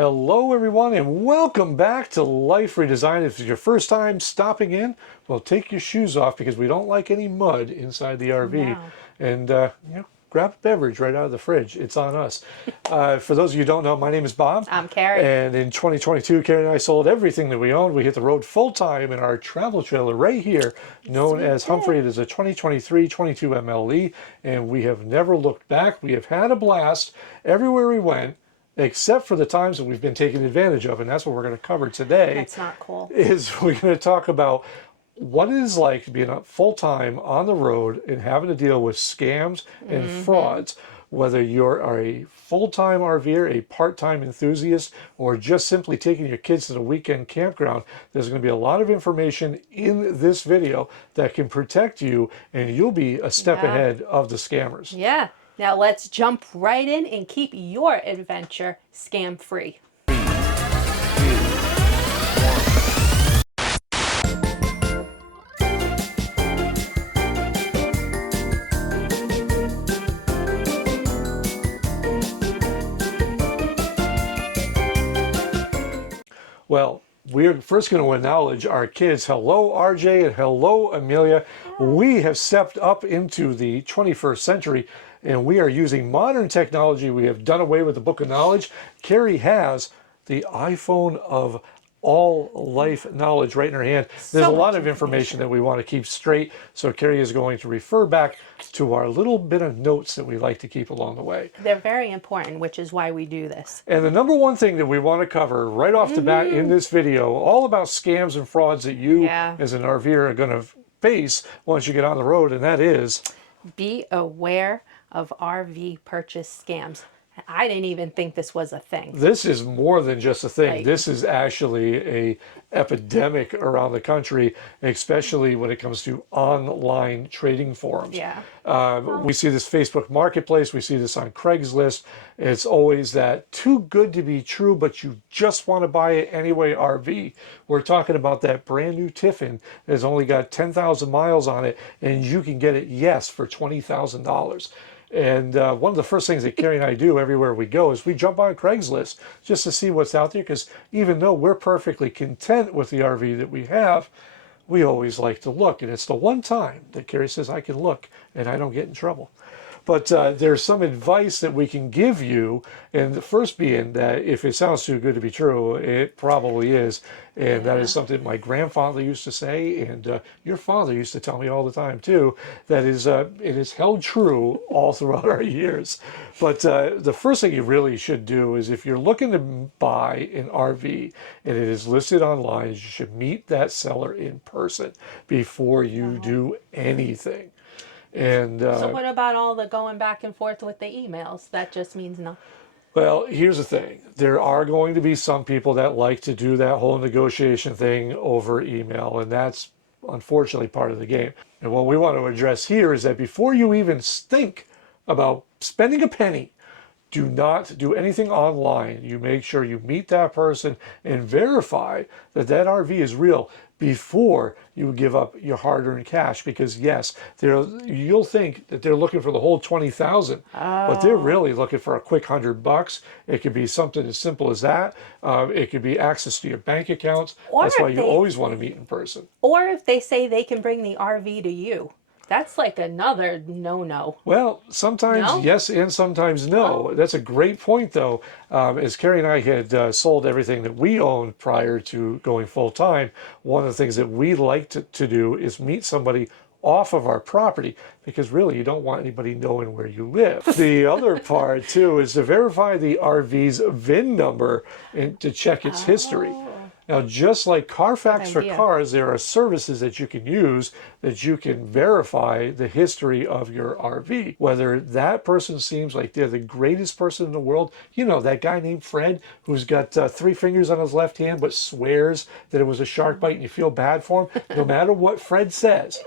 Hello everyone and welcome back to Life Redesigned. If it's your first time stopping in, well, take your shoes off because we don't like any mud inside the RV. No. And grab a beverage right out of the fridge. It's on us. For those of you who don't know, my name is Bob. I'm Karri. And in 2022, Karri and I sold everything that we owned. We hit the road full time in our travel trailer right here, known as Humphrey. It is a 2023 22 MLE, and we have never looked back. We have had a blast everywhere we went, except for the times that we've been taken advantage of, and that's what we're going to cover today. That's not cool. Is we're going to talk about what it is like being full-time on the road and having to deal with scams and frauds, whether you're a full-time RVer, a part-time enthusiast, or just simply taking your kids to the weekend campground. There's going to be a lot of information in this video that can protect you, and you'll be a step ahead of the scammers. Yeah. Now let's jump right in and keep your adventure scam-free. Well, we're first going to acknowledge our kids. Hello, RJ, and hello, Amelia. We have stepped up into the 21st century, and we are using modern technology. We have done away with the book of knowledge. Karri has the iPhone of all life knowledge right in her hand. There's a lot of information that we want to keep straight, so Karri is going to refer back to our little bit of notes that we like to keep along the way. They're very important, which is why we do this. And the number one thing that we want to cover right off the bat in this video, all about scams and frauds that you as an RVer are going to face once you get on the road, and that is... be aware of RV purchase scams. I didn't even think this was a thing. This is more than just a thing. Like, this is actually a epidemic around the country, especially when it comes to online trading forums. Yeah. We see this Facebook Marketplace. We see this on Craigslist. It's always that too good to be true, but you just want to buy it anyway RV. We're talking about that brand new Tiffin that's only got 10,000 miles on it, and you can get it, yes, for $20,000. And one of the first things that Karri and I do everywhere we go is we jump on Craigslist just to see what's out there, because even though we're perfectly content with the RV that we have, we always like to look. And it's the one time that Karri says I can look and I don't get in trouble. But there's some advice that we can give you, and the first being that if it sounds too good to be true, it probably is. And that is something my grandfather used to say, and your father used to tell me all the time too. That is, it is held true all throughout our years. But the first thing you really should do is, if you're looking to buy an RV and it is listed online, you should meet that seller in person before you do anything. And so what about all the going back and forth with the emails? That just means nothing. Well, here's the thing. There are going to be some people that like to do that whole negotiation thing over email, and that's unfortunately part of the game. And what we want to address here is that before you even think about spending a penny, do not do anything online. You make sure you meet that person and verify that that RV is real before you give up your hard-earned cash, because yes, you'll think that they're looking for the whole 20,000, but they're really looking for a quick $100. It could be something as simple as that. It could be access to your bank accounts. That's why you always want to meet in person. Or if they say they can bring the RV to you. That's like another no-no. Well, sometimes yes and sometimes no. That's a great point, though. As Karri and I had sold everything that we owned prior to going full-time, one of the things that we like to do is meet somebody off of our property, because really you don't want anybody knowing where you live. The other part, too, is to verify the RV's VIN number and to check its history. Now, just like Carfax for cars, there are services that you can use that you can verify the history of your RV. Whether that person seems like they're the greatest person in the world, you know, that guy named Fred who's got 3 fingers on his left hand but swears that it was a shark bite and you feel bad for him. No matter what Fred says,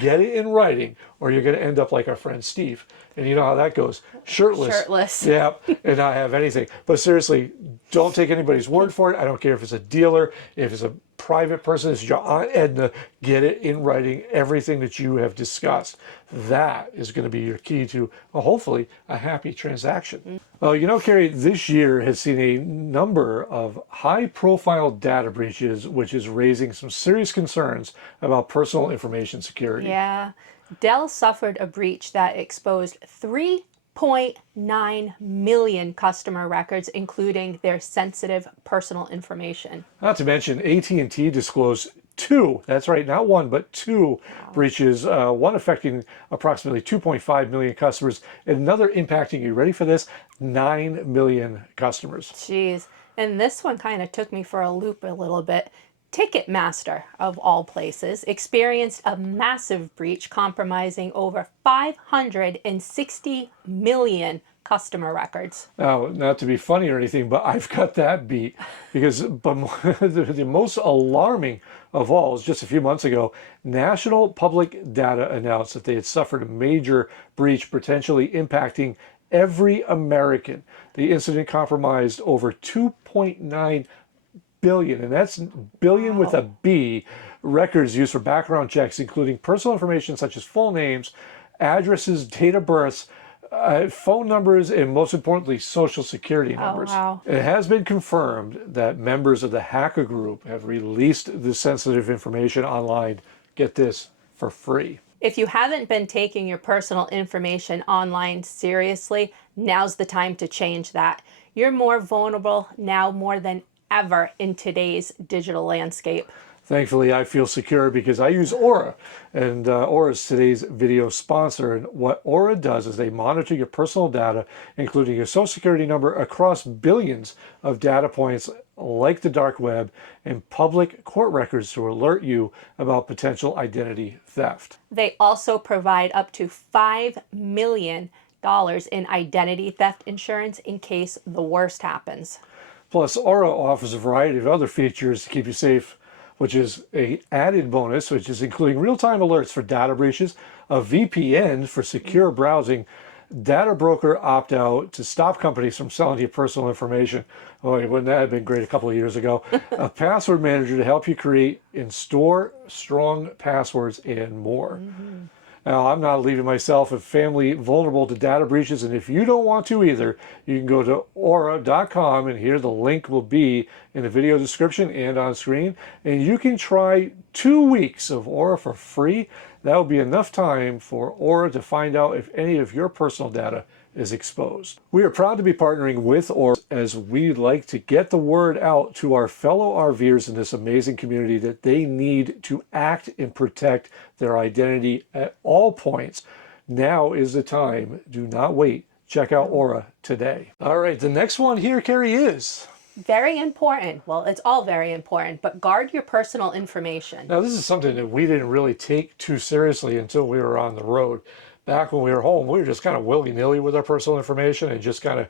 get it in writing or you're going to end up like our friend Steve. And you know how that goes. Shirtless. Yeah, and not have anything. But seriously, don't take anybody's word for it. I don't care if it's a dealer, if it's a private person, this is your Aunt Edna, get it in writing, everything that you have discussed. That is going to be your key to, well, hopefully, a happy transaction. Well, you know, Karri, this year has seen a number of high-profile data breaches, which is raising some serious concerns about personal information security. Yeah. Dell suffered a breach that exposed 3.9 million customer records, including their sensitive personal information. Not to mention, AT&T disclosed two, that's right, not one, but two breaches, one affecting approximately 2.5 million customers, and another impacting, you ready for this, 9 million customers. Jeez. And this one kind of took me for a loop a little bit. Ticketmaster, of all places, experienced a massive breach compromising over 560 million customer records. Now, not to be funny or anything, but I've got that beat because the most alarming of all is just a few months ago, National Public Data announced that they had suffered a major breach potentially impacting every American. The incident compromised over 2.9 billion, and that's billion with a B, records used for background checks, including personal information such as full names, addresses, date of births, phone numbers, and most importantly, social security numbers. Oh, wow. It has been confirmed that members of the hacker group have released the sensitive information online, get this, for free. If you haven't been taking your personal information online seriously, now's the time to change that. You're more vulnerable now more than ever in today's digital landscape. Thankfully, I feel secure because I use Aura, and Aura is today's video sponsor. And what Aura does is they monitor your personal data, including your social security number, across billions of data points like the dark web and public court records to alert you about potential identity theft. They also provide up to $5 million in identity theft insurance in case the worst happens. Plus, Aura offers a variety of other features to keep you safe, which is an added bonus, which is including real-time alerts for data breaches, a VPN for secure browsing, data broker opt-out to stop companies from selling you personal information. Oh, wouldn't that have been great a couple of years ago? A password manager to help you create and store strong passwords and more. Now, I'm not leaving myself and family vulnerable to data breaches, and if you don't want to either, you can go to aura.com, and here the link will be in the video description and on screen, and you can try 2 weeks of Aura for free. That will be enough time for Aura to find out if any of your personal data is exposed. We are proud to be partnering with Aura as we like to get the word out to our fellow RVers in this amazing community that they need to act and protect their identity at all points. Now is the time. Do not wait. Check out Aura today. All right, the next one here, Karri, is very important. Well, it's all very important, but guard your personal information. Now, this is something that we didn't really take too seriously until we were on the road. Back when we were home, we were just kind of willy-nilly with our personal information and just kind of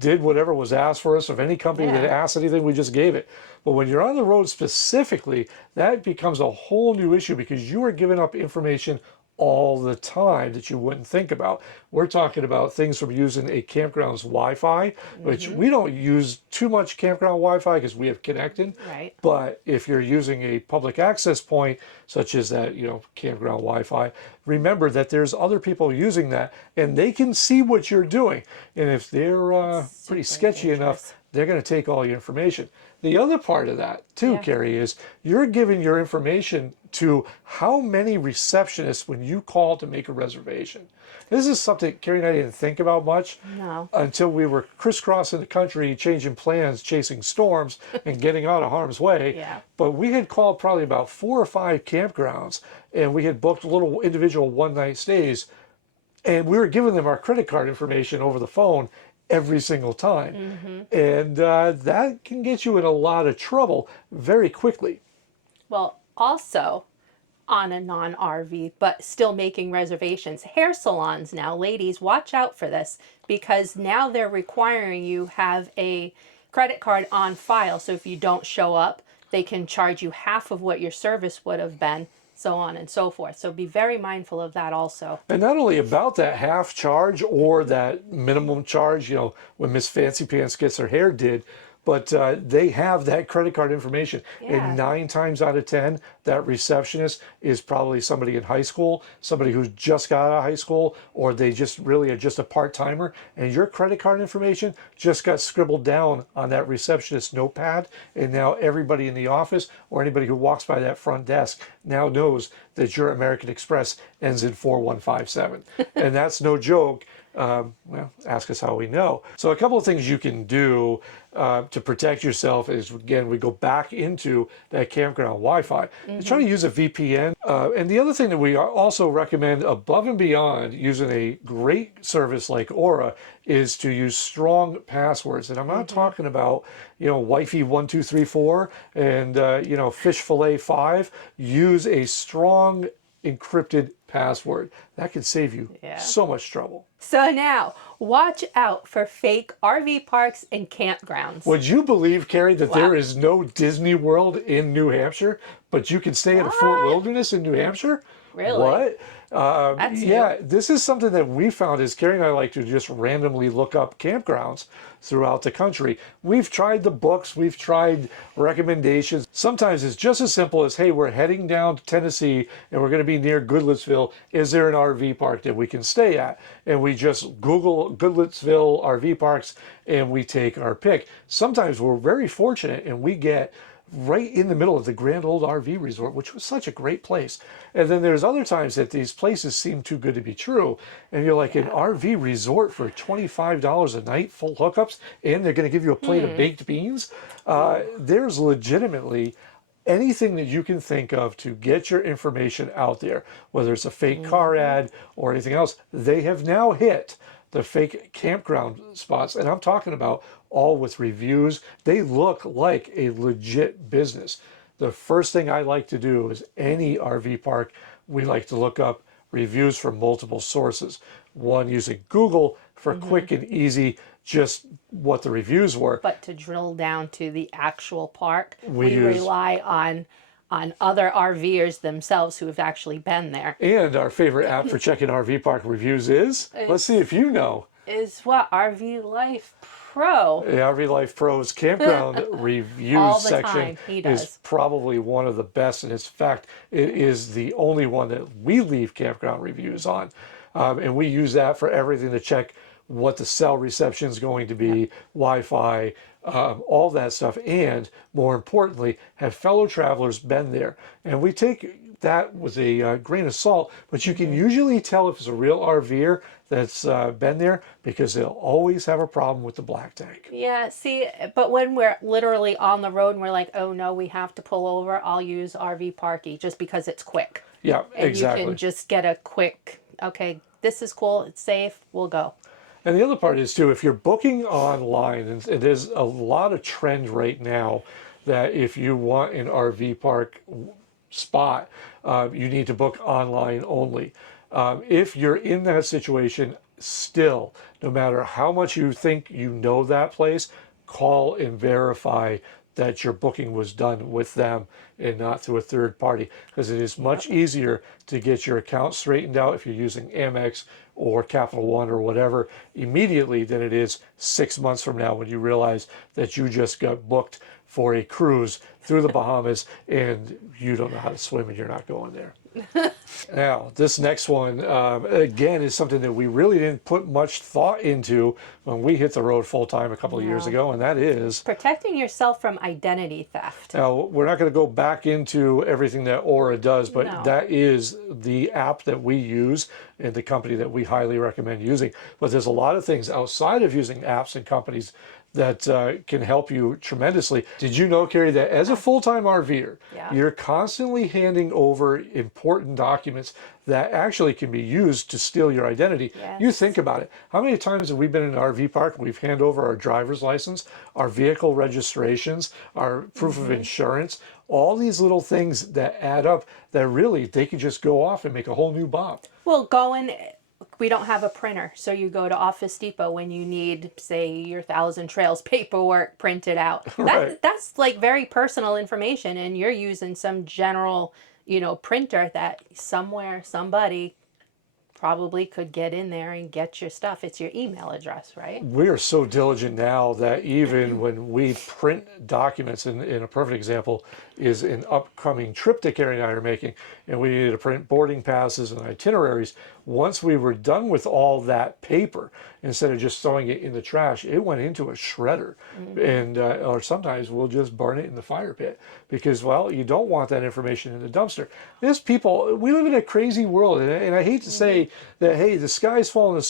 did whatever was asked for us. If any company that asked anything, we just gave it. But when you're on the road specifically, that becomes a whole new issue because you are giving up information all the time that you wouldn't think about. We're talking about things from using a campground's Wi-Fi, which we don't use too much campground Wi-Fi because we have connected. Right. But if you're using a public access point, such as that, campground Wi-Fi, remember that there's other people using that and they can see what you're doing. And if they're pretty sketchy enough, they're going to take all your information. The other part of that too, Karri, is you're giving your information to how many receptionists when you call to make a reservation. This is something Karri and I didn't think about much until we were crisscrossing the country, changing plans, chasing storms, and getting out of harm's way. But we had called probably about 4 or 5 campgrounds, and we had booked little individual one-night stays, and we were giving them our credit card information over the phone every single time. And that can get you in a lot of trouble very quickly. Well, also on a non-RV, but still making reservations, hair salons now, ladies, watch out for this because now they're requiring you have a credit card on file. So if you don't show up, they can charge you half of what your service would have been, so on and so forth. So be very mindful of that also. And not only about that half charge or that minimum charge, when Miss Fancy Pants gets her hair did, but they have that credit card information. Yeah. And 9 times out of 10, that receptionist is probably somebody in high school, somebody who's just got out of high school, or they just really are just a part-timer. And your credit card information just got scribbled down on that receptionist notepad. And now everybody in the office or anybody who walks by that front desk now knows that your American Express ends in 4157. And that's no joke. Well, ask us how we know. So a couple of things you can do to protect yourself is, again, we go back into that campground Wi-Fi. Try to use a VPN. And the other thing that we also recommend above and beyond using a great service like Aura is to use strong passwords. And I'm not talking about, wifey1234 and, fish fillet 5. Use a strong encrypted password. That could save you so much trouble. So now, watch out for fake RV parks and campgrounds. Would you believe, Karri, that there is no Disney World in New Hampshire, but you can stay at a Fort Wilderness in New Hampshire? Really? What? That's Yeah, this is something that we found is Karri and I like to just randomly look up campgrounds throughout the country. We've tried the books, we've tried recommendations. Sometimes it's just as simple as, hey, we're heading down to Tennessee and we're going to be near Goodlettsville. Is there an RV park that we can stay at? And we just Google Goodlettsville RV parks and we take our pick. Sometimes we're very fortunate and we get right in the middle of the grand old RV resort, which was such a great place. And then there's other times that these places seem too good to be true. And you're like, an RV resort for $25 a night, full hookups, and they're going to give you a plate of baked beans. There's legitimately anything that you can think of to get your information out there, whether it's a fake car ad or anything else. They have now hit the fake campground spots, and I'm talking about all with reviews. They look like a legit business. The first thing I like to do is any RV park, we like to look up reviews from multiple sources. One, using Google for quick and easy, just what the reviews were. But to drill down to the actual park, we rely on other RVers themselves who have actually been there. And our favorite app for checking RV park reviews is, let's see if you know. Is what? RV Life Pro. The RV Life Pro's campground reviews section is probably one of the best. And in fact, it is the only one that we leave campground reviews on. And we use that for everything to check what the cell reception is going to be, Wi-Fi, all that stuff. And more importantly, have fellow travelers been there? And we take that with a grain of salt, but you can usually tell if it's a real RVer that's been there because they'll always have a problem with the black tank. Yeah, see, but when we're literally on the road and we're like, oh no, we have to pull over, I'll use RV Parky just because it's quick. Yeah, and exactly. You can just get a quick, okay, this is cool, it's safe, we'll go. And the other part is too, if you're booking online, and there's a lot of trend right now that if you want an RV park spot, you need to book online only. If you're in that situation, still, no matter how much you think you know that place, call and verify that your booking was done with them and not through a third party, because it is much easier to get your account straightened out if you're using Amex or Capital One or whatever immediately than it is 6 months from now when you realize that you just got booked for a cruise through the Bahamas and you don't know how to swim and you're not going there. Now, this next one, again, is something that we really didn't put much thought into when we hit the road full-time a couple of years ago, and that is protecting yourself from identity theft. Now, we're not going to go back into everything that Aura does, but that is the app that we use and the company that we highly recommend using. But there's a lot of things outside of using apps and companies that can help you tremendously. Did you know, Karri, that as a full-time RVer, you're constantly handing over important documents that actually can be used to steal your identity? Yes. You think about it. How many times have we been in an RV park and we've handed over our driver's license, our vehicle registrations, our proof of insurance, all these little things that add up that really they could just go off and make a whole new bop. Well, we don't have a printer, so you go to Office Depot when you need, say, your 1,000 Trails paperwork printed out. Right. That's like very personal information, and you're using some general, printer that somewhere somebody probably could get in there and get your stuff. It's your email address, right? We are so diligent now that even when we print documents, in a perfect example is an upcoming trip that Karri and I are making, and we needed to print boarding passes and itineraries. Once we were done with all that paper, instead of just throwing it in the trash, it went into a shredder. And or sometimes we'll just burn it in the fire pit because, well, you don't want that information in the dumpster. There's people, we live in a crazy world, and I hate to say that, hey, the sky's falling,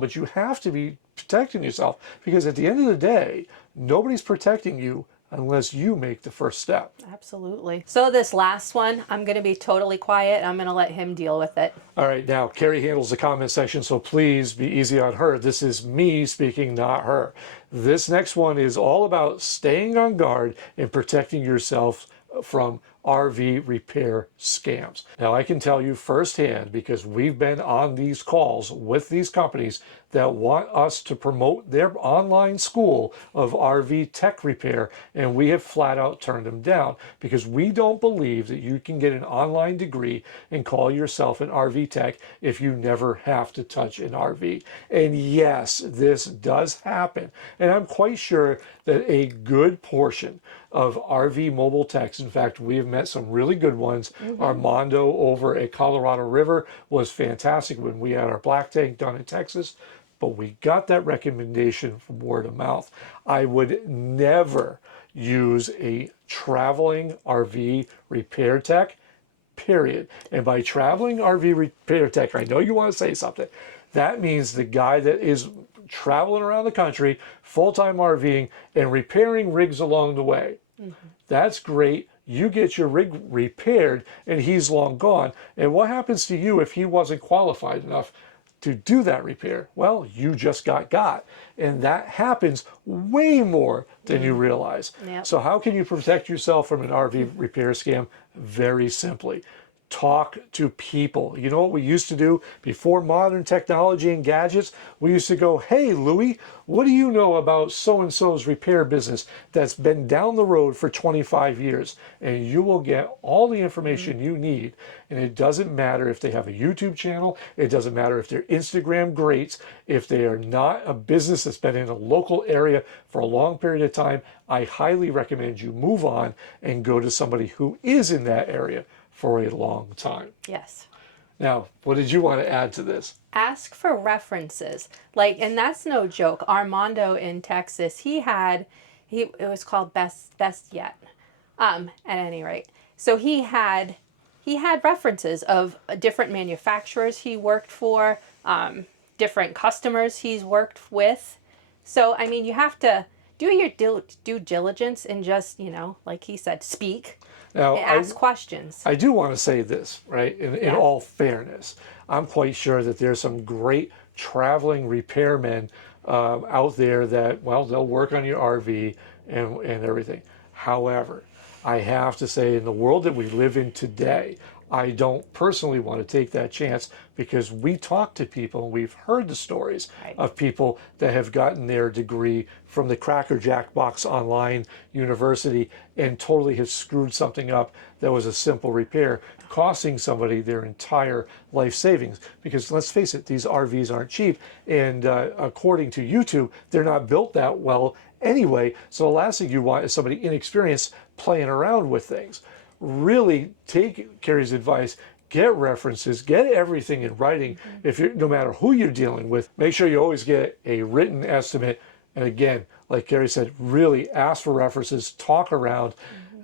but you have to be protecting yourself, because at the end of the day, nobody's protecting you unless you make the first step. Absolutely. So this last one, I'm going to be totally quiet. I'm going to let him deal with it. All right, now Karri handles the comment section, so please be easy on her. This is me speaking, not her. This next one is all about staying on guard and protecting yourself from RV repair scams. Now, I can tell you firsthand, because we've been on these calls with these companies that want us to promote their online school of RV tech repair, and we have flat out turned them down because we don't believe that you can get an online degree and call yourself an RV tech if you never have to touch an RV. And yes, this does happen. And I'm quite sure that a good portion of RV mobile techs, in fact, we have met some really good ones. Armando over at Colorado River was fantastic when we had our black tank done in Texas, but we got that recommendation from word of mouth. I would never use a traveling RV repair tech, period. And by traveling RV repair tech, I know you want to say something. That means the guy that is traveling around the country, full-time RVing, and repairing rigs along the way. That's great. You get your rig repaired and he's long gone. And what happens to you if he wasn't qualified enough to do that repair? Well, you just got. And that happens way more than you realize. Yep. So how can you protect yourself from an RV repair scam? Very simply. Talk to people. You know what we used to do before modern technology and gadgets? We used to go, hey, Louie, what do you know about so-and-so's repair business that's been down the road for 25 years? And you will get all the information you need. And it doesn't matter if they have a YouTube channel. It doesn't matter if they're Instagram greats. If they are not a business that's been in a local area for a long period of time, I highly recommend you move on and go to somebody who is in that area for a long time. Yes. Now, what did you want to add to this? Ask for references. Like, and that's no joke. Armando in Texas, it was called Best Yet. At any rate. So he had references of different manufacturers he worked for, different customers he's worked with. So, I mean, you have to do your due diligence and just, like he said, speak. Now, Ask questions. I do want to say this, right? In all fairness, I'm quite sure that there's some great traveling repairmen out there that, well, they'll work on your RV and everything. However, I have to say, in the world that we live in today, I don't personally want to take that chance, because we talk to people and we've heard the stories of people that have gotten their degree from the Cracker Jack Box Online University and totally have screwed something up that was a simple repair, costing somebody their entire life savings. Because let's face it, these RVs aren't cheap, and according to YouTube, they're not built that well anyway. So the last thing you want is somebody inexperienced playing around with things. Really take Karri's advice, get references, get everything in writing. If you're, no matter who you're dealing with, make sure you always get a written estimate. And again, like Karri said, really ask for references, talk around.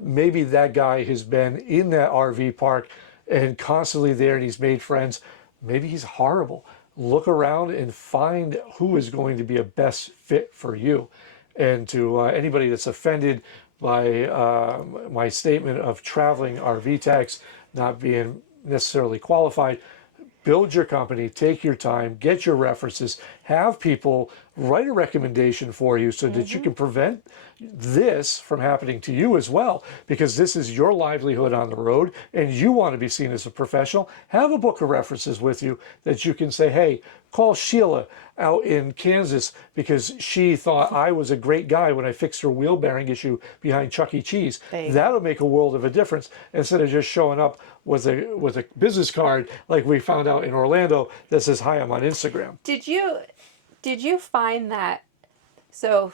Maybe that guy has been in that RV park and constantly there and he's made friends. Maybe he's horrible. Look around and find who is going to be a best fit for you. And to anybody that's offended by my statement of traveling RV techs not being necessarily qualified, build your company, take your time, get your references, have people write a recommendation for you so that you can prevent this from happening to you as well, because this is your livelihood on the road and you want to be seen as a professional. Have a book of references with you that you can say, hey, call Sheila out in Kansas because she thought I was a great guy when I fixed her wheel bearing issue behind Chuck E. Cheese. That'll make a world of a difference, instead of just showing up with a business card like we found out in Orlando that says, hi, I'm on Instagram. Did you find that, so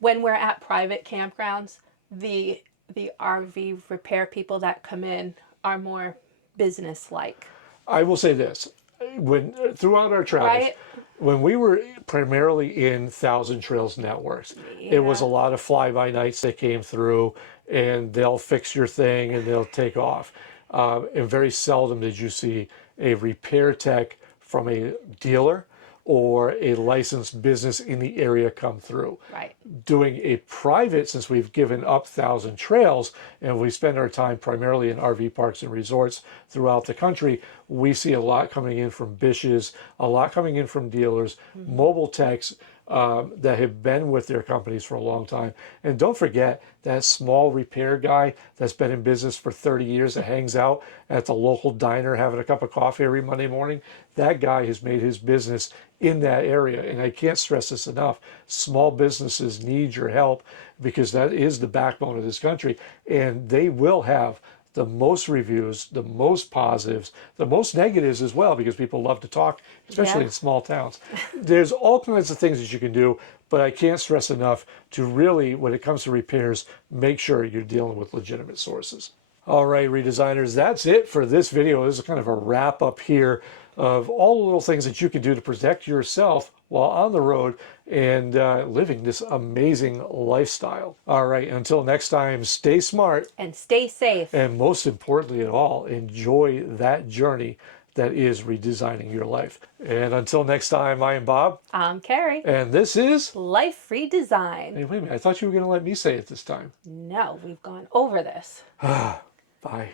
when we're at private campgrounds, the RV repair people that come in are more business-like? I will say this, when throughout our travels, Right. when we were primarily in Thousand Trails Networks, it was a lot of fly-by-nights that came through, and they'll fix your thing and they'll take off. And very seldom did you see a repair tech from a dealer or a licensed business in the area come through. Right. Doing a private, since we've given up Thousand Trails and we spend our time primarily in RV parks and resorts throughout the country, we see a lot coming in from Bishes, a lot coming in from dealers, mobile techs that have been with their companies for a long time. And don't forget that small repair guy that's been in business for 30 years that hangs out at the local diner having a cup of coffee every Monday morning. That guy has made his business in that area. And I can't stress this enough. Small businesses need your help because that is the backbone of this country. And they will have the most reviews, the most positives, the most negatives as well, because people love to talk, especially in small towns. There's all kinds of things that you can do, but I can't stress enough to really, when it comes to repairs, make sure you're dealing with legitimate sources. All right, redesigners, that's it for this video. This is kind of a wrap up here of all the little things that you can do to protect yourself while on the road and living this amazing lifestyle. All right, until next time, stay smart. And stay safe. And most importantly of all, enjoy that journey that is redesigning your life. And until next time, I am Bob. I'm Karri. And this is Life Redesigned. Hey, wait a minute. I thought you were going to let me say it this time. No, we've gone over this. Bye.